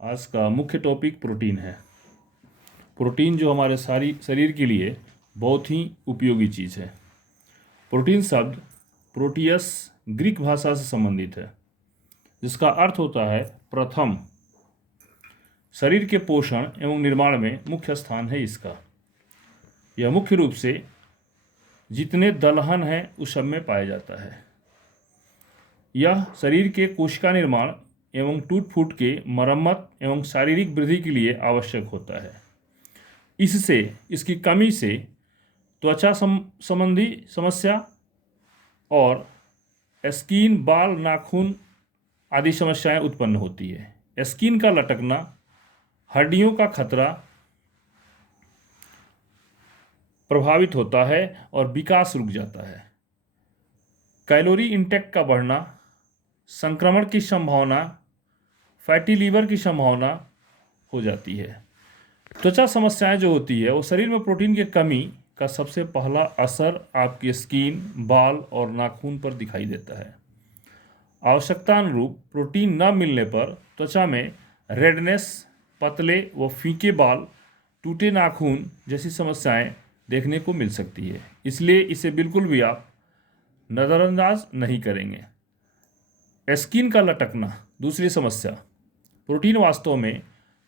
आज का मुख्य टॉपिक प्रोटीन है। प्रोटीन जो हमारे सारी शरीर के लिए बहुत ही उपयोगी चीज़ है। प्रोटीन शब्द प्रोटियस ग्रीक भाषा से संबंधित है, जिसका अर्थ होता है प्रथम। शरीर के पोषण एवं निर्माण में मुख्य स्थान है इसका। यह मुख्य रूप से जितने दलहन हैं उस सब में पाया जाता है। यह शरीर के कोशिका निर्माण एवं टूट फूट के मरम्मत एवं शारीरिक वृद्धि के लिए आवश्यक होता है। इससे इसकी कमी से त्वचा संबंधी समस्या और स्किन, बाल, नाखून आदि समस्याएं उत्पन्न होती है। स्किन का लटकना, हड्डियों का खतरा प्रभावित होता है और विकास रुक जाता है। कैलोरी इंटेक का बढ़ना, संक्रमण की संभावना, फैटी लीवर की संभावना हो जाती है। त्वचा समस्याएं जो होती है वो शरीर में प्रोटीन की कमी का सबसे पहला असर आपकी स्किन, बाल और नाखून पर दिखाई देता है। आवश्यकता अनुरूप प्रोटीन न मिलने पर त्वचा में रेडनेस, पतले व फीके बाल, टूटे नाखून जैसी समस्याएं देखने को मिल सकती है। इसलिए इसे बिल्कुल भी आप नज़रअंदाज नहीं करेंगे। स्किन का लटकना दूसरी समस्या। प्रोटीन वास्तव में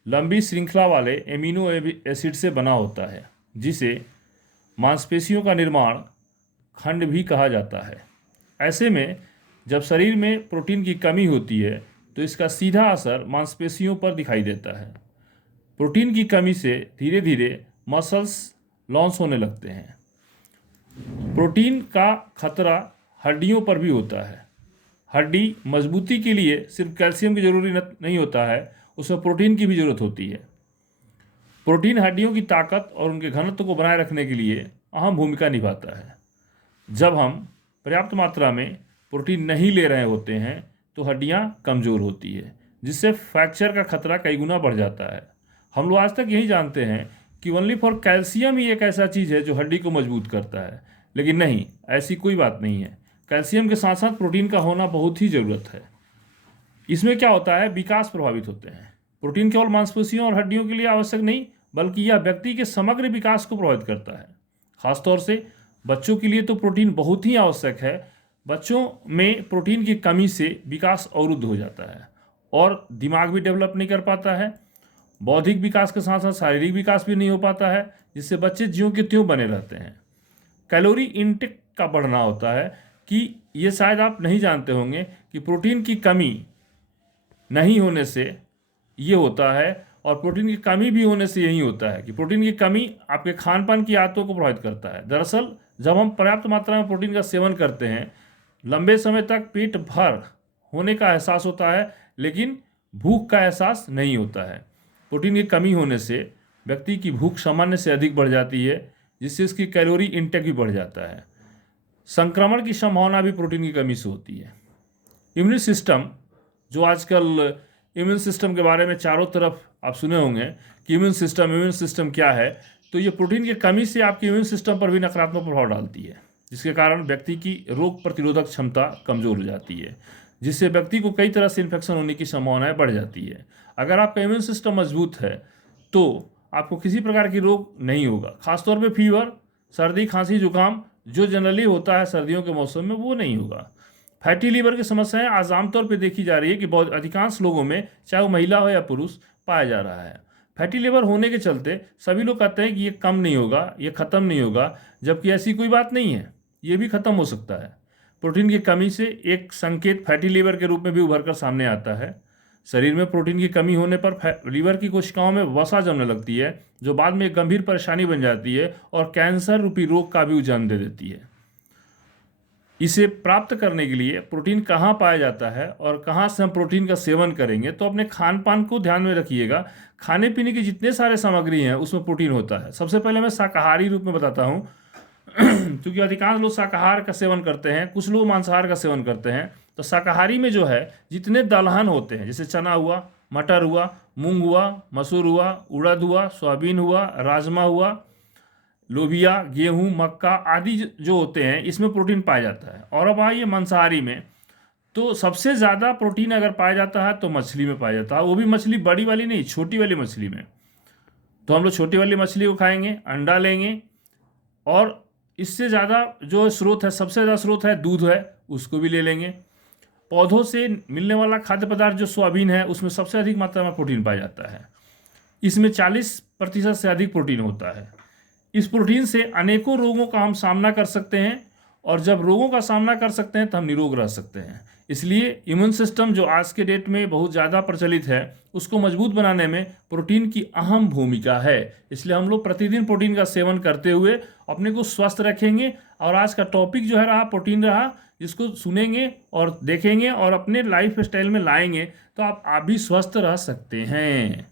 लंबी श्रृंखला वाले एमिनो एसिड से बना होता है, जिसे मांसपेशियों का निर्माण खंड भी कहा जाता है। ऐसे में जब शरीर में प्रोटीन की कमी होती है तो इसका सीधा असर मांसपेशियों पर दिखाई देता है। प्रोटीन की कमी से धीरे धीरे मसल्स लॉन्च होने लगते हैं। प्रोटीन का खतरा हड्डियों पर भी होता है। हड्डी मजबूती के लिए सिर्फ कैल्शियम की जरूरी नहीं होता है, उसमें प्रोटीन की भी जरूरत होती है। प्रोटीन हड्डियों की ताकत और उनके घनत्व को बनाए रखने के लिए अहम भूमिका निभाता है। जब हम पर्याप्त मात्रा में प्रोटीन नहीं ले रहे होते हैं तो हड्डियां कमज़ोर होती है, जिससे फ्रैक्चर का खतरा कई गुना बढ़ जाता है। हम लोग आज तक यही जानते हैं कि ओनली फॉर कैल्शियम ही एक ऐसा चीज़ है जो हड्डी को मजबूत करता है, लेकिन नहीं, ऐसी कोई बात नहीं है। कैल्शियम के साथ साथ प्रोटीन का होना बहुत ही ज़रूरत है। इसमें क्या होता है, विकास प्रभावित होते हैं। प्रोटीन केवल मांसपेशियों और हड्डियों के लिए आवश्यक नहीं, बल्कि यह व्यक्ति के समग्र विकास को प्रभावित करता है। खासतौर से बच्चों के लिए तो प्रोटीन बहुत ही आवश्यक है। बच्चों में प्रोटीन की कमी से विकास अवरुद्ध हो जाता है और दिमाग भी डेवलप नहीं कर पाता है। बौद्धिक विकास के साथ साथ शारीरिक विकास भी नहीं हो पाता है, जिससे बच्चे ज्यों के त्यों बने रहते हैं। कैलोरी इंटेक का बढ़ना होता है कि ये शायद आप नहीं जानते होंगे कि प्रोटीन की कमी नहीं होने से ये होता है, और प्रोटीन की कमी भी होने से यही होता है कि प्रोटीन की कमी आपके खान पान की आदतों को प्रभावित करता है। दरअसल जब हम पर्याप्त मात्रा में प्रोटीन का सेवन करते हैं, लंबे समय तक पेट भर होने का एहसास होता है, लेकिन भूख का एहसास नहीं होता है। प्रोटीन की कमी होने से व्यक्ति की भूख सामान्य से अधिक बढ़ जाती है, जिससे उसकी कैलोरी इंटेक भी बढ़ जाता है। संक्रमण की संभावना भी प्रोटीन की कमी से होती है। इम्यून सिस्टम, जो आजकल इम्यून सिस्टम के बारे में चारों तरफ आप सुने होंगे कि इम्यून सिस्टम क्या है, तो ये प्रोटीन की कमी से आपके इम्यून सिस्टम पर भी नकारात्मक प्रभाव डालती है, जिसके कारण व्यक्ति की रोग प्रतिरोधक क्षमता कमज़ोर हो जाती है, जिससे व्यक्ति को कई तरह से इन्फेक्शन होने की संभावनाएं बढ़ जाती है। अगर आपका इम्यून सिस्टम मजबूत है तो आपको किसी प्रकार की रोग नहीं होगा। खासतौर पे फीवर, सर्दी, खांसी, जुकाम जो जनरली होता है सर्दियों के मौसम में, वो नहीं होगा। फैटी लीवर की समस्याएं आज आमतौर पे देखी जा रही है कि बहुत अधिकांश लोगों में, चाहे वो महिला हो या पुरुष, पाया जा रहा है। फैटी लीवर होने के चलते सभी लोग कहते हैं कि ये कम नहीं होगा, ये ख़त्म नहीं होगा, जबकि ऐसी कोई बात नहीं है, ये भी ख़त्म हो सकता है। प्रोटीन की कमी से एक संकेत फैटी लीवर के रूप में भी उभर कर सामने आता है। शरीर में प्रोटीन की कमी होने पर लीवर की कोशिकाओं में वसा जमने लगती है, जो बाद में एक गंभीर परेशानी बन जाती है और कैंसर रूपी रोग का भी जन्म दे देती है। इसे प्राप्त करने के लिए प्रोटीन कहाँ पाया जाता है और कहाँ से हम प्रोटीन का सेवन करेंगे, तो अपने खान पान को ध्यान में रखिएगा। खाने पीने की जितने सारे सामग्री हैं उसमें प्रोटीन होता है। सबसे पहले मैं शाकाहारी रूप में बताता हूँ क्योंकि अधिकांश लोग शाकाहार का सेवन करते हैं, कुछ लोग मांसाहार का सेवन करते हैं। तो शाकाहारी में जो है जितने दलहन होते हैं, जैसे चना हुआ, मटर हुआ, मूंग हुआ, मसूर हुआ, उड़द हुआ, सोयाबीन हुआ, राजमा हुआ, लोबिया, गेहूं, मक्का आदि जो होते हैं, इसमें प्रोटीन पाया जाता है। और अब आइए मांसाहारी में, तो सबसे ज़्यादा प्रोटीन अगर पाया जाता है तो मछली में पाया जाता है, वो भी मछली बड़ी वाली नहीं, छोटी वाली मछली में। तो हम लोग छोटी वाली मछली को खाएंगे, अंडा लेंगे, और इससे ज़्यादा जो स्रोत है, सबसे ज़्यादा स्रोत है दूध है, उसको भी ले लेंगे। पौधों से मिलने वाला खाद्य पदार्थ जो सोयाबीन है, उसमें सबसे अधिक मात्रा में प्रोटीन पाया जाता है। इसमें 40% से अधिक प्रोटीन होता है। इस प्रोटीन से अनेकों रोगों का हम सामना कर सकते हैं, और जब रोगों का सामना कर सकते हैं तो हम निरोग रह सकते हैं। इसलिए इम्यून सिस्टम जो आज के डेट में बहुत ज़्यादा प्रचलित है, उसको मजबूत बनाने में प्रोटीन की अहम भूमिका है। इसलिए हम लोग प्रतिदिन प्रोटीन का सेवन करते हुए अपने को स्वस्थ रखेंगे। और आज का टॉपिक जो है रहा प्रोटीन रहा, जिसको सुनेंगे और देखेंगे और अपने लाइफ स्टाइल में लाएंगे तो आप भी स्वस्थ रह सकते हैं।